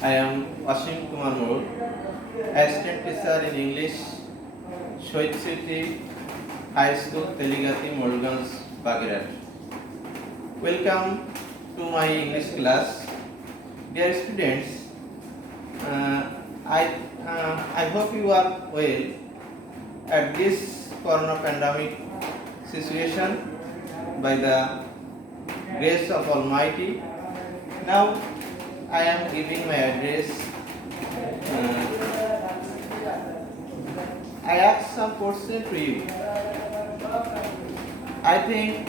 I am Ashim Kumar Moor, Assistant Teacher in English, Shohid City High School, Teligati, Moduganj, Bagirat. Welcome to my English class. Dear students, I hope you are well at this corona pandemic situation by the grace of Almighty. Now I am giving my address. I ask some question to you. I think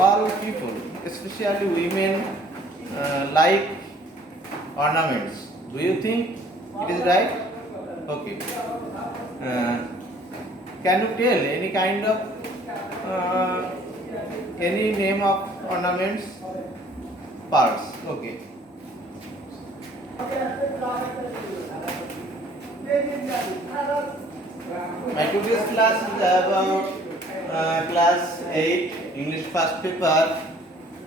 all people, especially women, like ornaments. Do you think it is right? Okay. Can you tell any kind of any name of ornaments? Pearls. Okay. My today's class is about class 8 English first paper,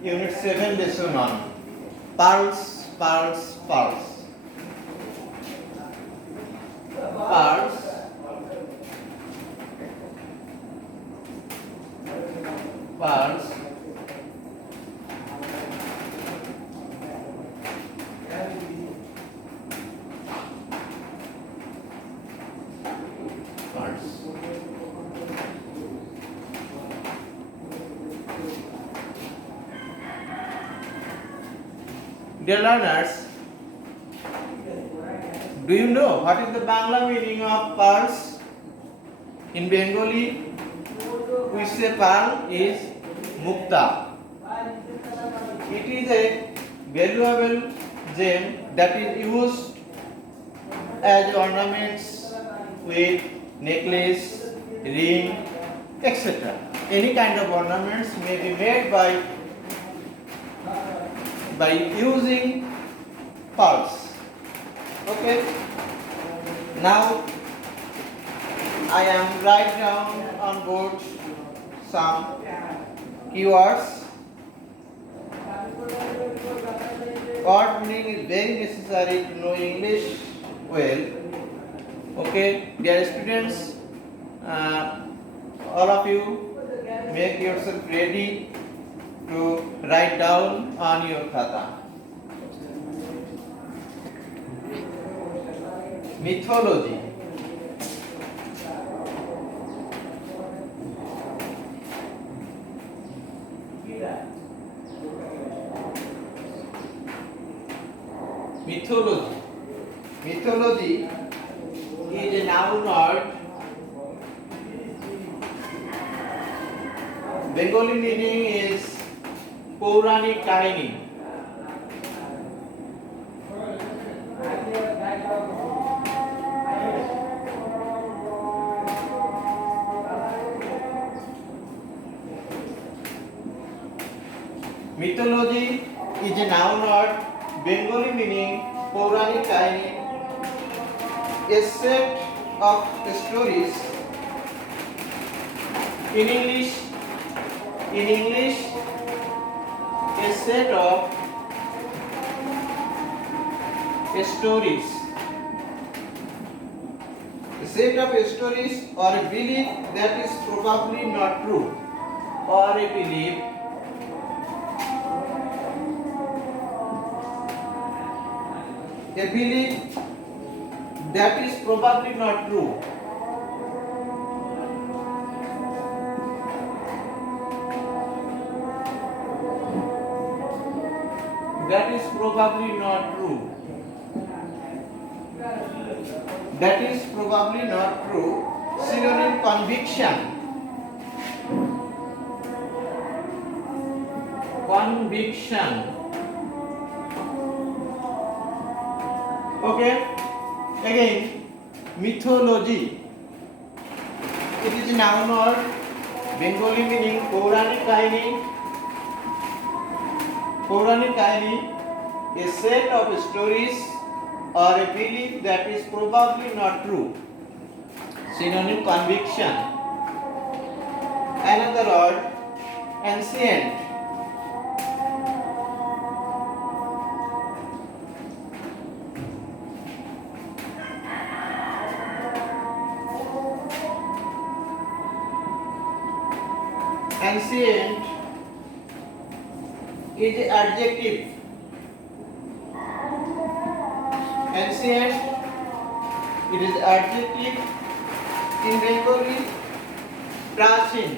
unit 7, lesson 1. Pearls, pearls, pearls. Pearls. Pearls. Dear learners, do you know what is the Bangla meaning of pearls? In Bengali, we say pearl is mukta. It is a valuable gem that is used as ornaments with necklace, ring, etc. Any kind of ornaments may be made by using pearls. Okay. Now I am write down on board some keywords. Word meaning is very necessary to know English well. Okay, dear students, all of you make yourself ready to write down on your khata. Mythology. Mythology. Mythology is a noun word. Bengali meaning is পৌরাণিক কাহিনী। Mythology is a noun word. Bengali meaning পৌরাণিক কাহিনী। A set of stories. In English, a set of stories. A set of stories or a belief that is probably not true, or a belief that is probably not true. That is probably not true. That is probably not true. Synonym conviction. Conviction. Okay. Again, mythology. It is a noun word. Bengali meaning পৌরাণিক কাহিনী. পৌরাণিক কাহিনী, a set of stories or a belief that is probably not true. Synonym conviction. Another word, ancient. Ancient is adjective. Ancient, it is adjective. In Bengali, prachin.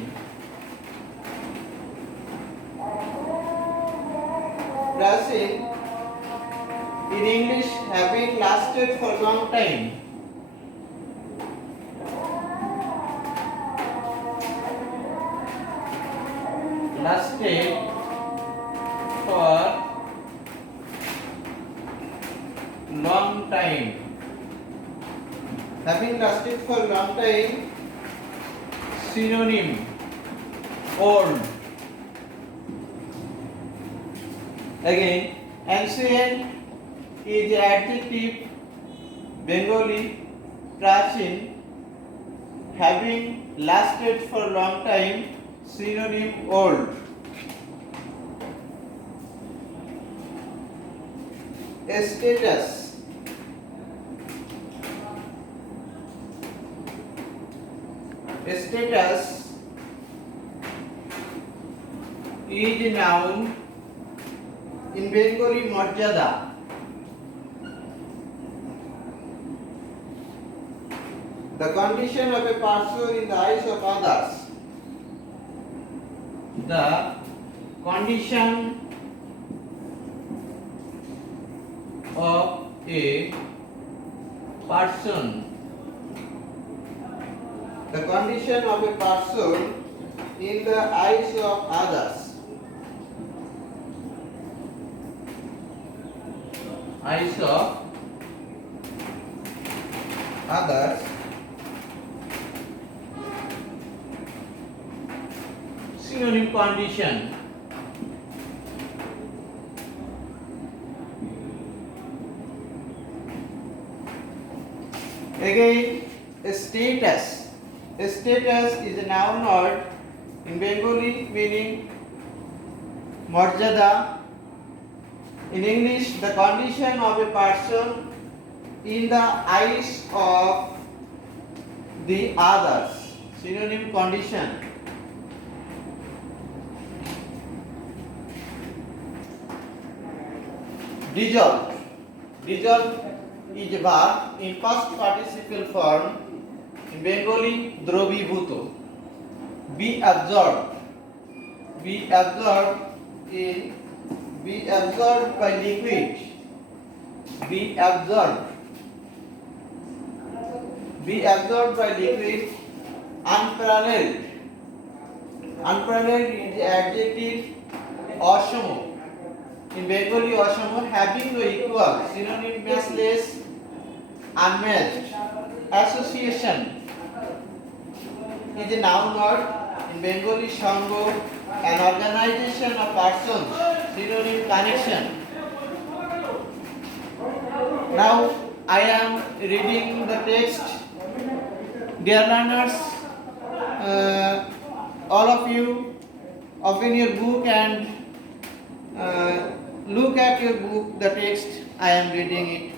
Prachin, in English, having lasted for long time. Lasted for long time. Having lasted for long time, synonym, old. Again, ancient is adjective, Bengali, prachin, having lasted for long time, synonym, old. Status, status is noun, in Bengali, morjada. The condition of a person in the eyes of others. The condition of a person. The condition of a person in the eyes of others. Eyes of others. Synonym, condition. Again, status. Status is a noun word in Bengali meaning morjada. In English, the condition of a person in the eyes of the others. Synonym, condition. Dissolved. Dissolved is a verb in past participle form. In Bengali, drovibhuto. Be absorbed. Be absorbed in be absorbed by liquid. Be absorbed. Be absorbed by liquid. Unparalleled. Unparalleled is the adjective. Asamo. In Bengali, asamo, having no equal. Synonym, matchless, unmatched. Association is a noun word. In Bengali, shango, an organization of persons. Synonym, connection. Now I am reading the text. Dear learners, all of you open your book and look at your book, the text. I am reading it.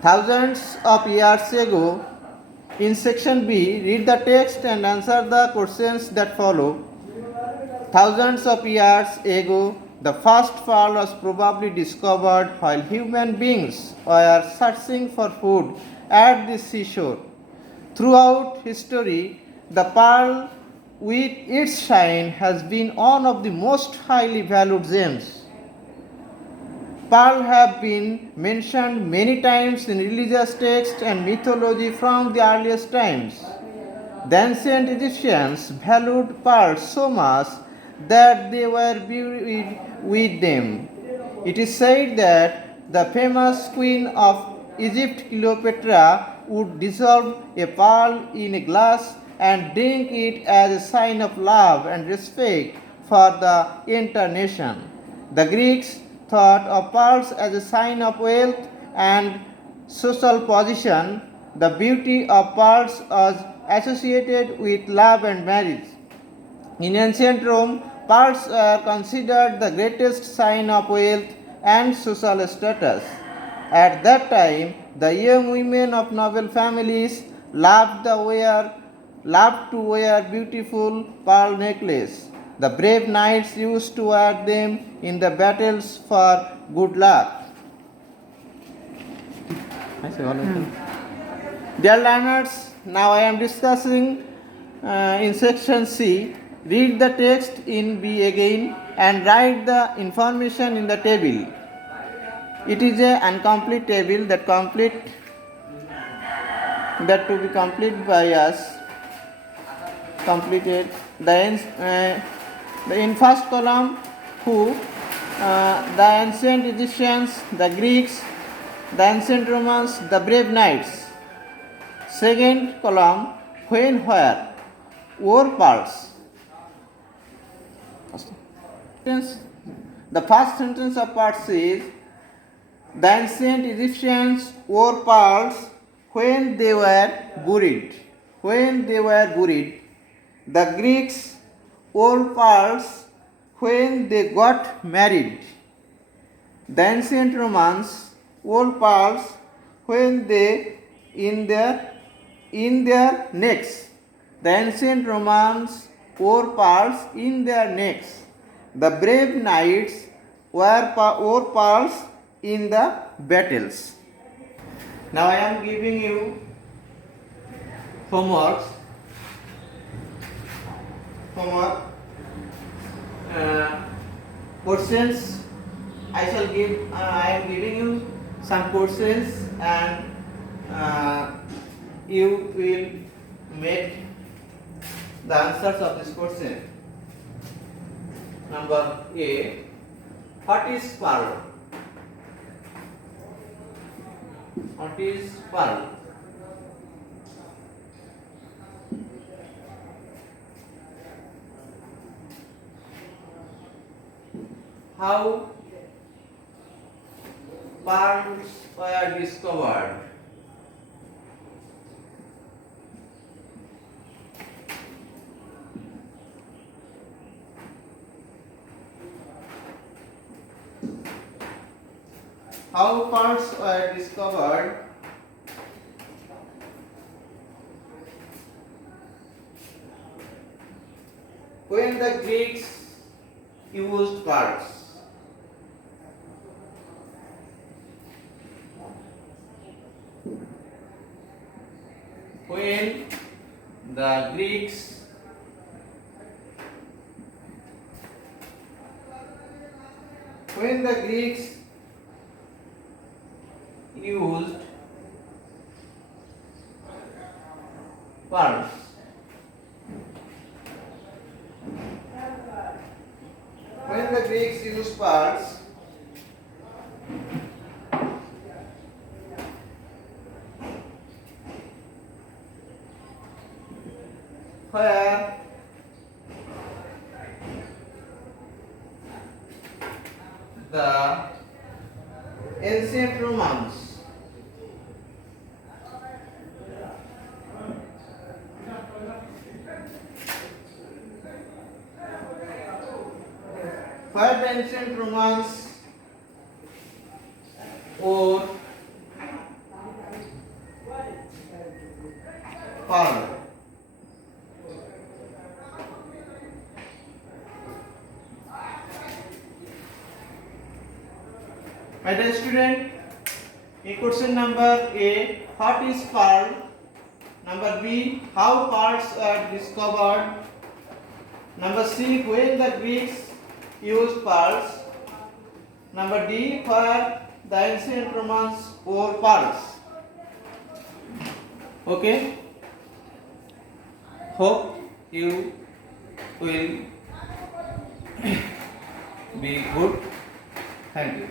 Thousands of years ago, in section B, read the text and answer the questions that follow. Thousands of years ago, the first pearl was probably discovered while human beings were searching for food at the seashore. Throughout history, the pearl with its shine has been one of the most highly valued gems. Pearls have been mentioned many times in religious texts and mythology from the earliest times. The ancient Egyptians valued pearls so much that they were buried with them. It is said that the famous queen of Egypt, Cleopatra, would dissolve a pearl in a glass and drink it as a sign of love and respect for the entire nation. The Greeks thought of pearls as a sign of wealth and social position. The beauty of pearls was associated with love and marriage. In ancient Rome, pearls were considered the greatest sign of wealth and social status. At that time, the young women of noble families loved to wear beautiful pearl necklace. The brave knights used to wear them in the battles for good luck. Dear learners, now I am discussing in section C. Read the text in B again and write the information in the table. It is an incomplete table that to be completed by us. Completed. In first column, who? The ancient Egyptians, the Greeks, the ancient Romans, the brave knights. Second column, when, where? Wore pearls. The first sentence of part says, the ancient Egyptians wore pearls when they were buried. When they were buried. The Greeks wore pearls when they got married. The ancient Romans wore pearls when they in their necks. The ancient Romans wore pearls in their necks. The brave knights wore pearls in the battles. Now I am giving you homework. Questions. I am giving you some questions, and you will make the answers of this question. Number A. What is pearl? What is pearl? How pearls were discovered? How pearls were discovered? When the Greeks used pearls. When the Greeks used pearls. When the Greeks used pearls, where the ancient Romans or pearl. My dear student, in question number A, what is pearl? Number B, how pearls are discovered? Number C, when the Greeks used pearls? Number D, where the ancient Romans wore pearls? Okay. Hope you will be good. Thank you.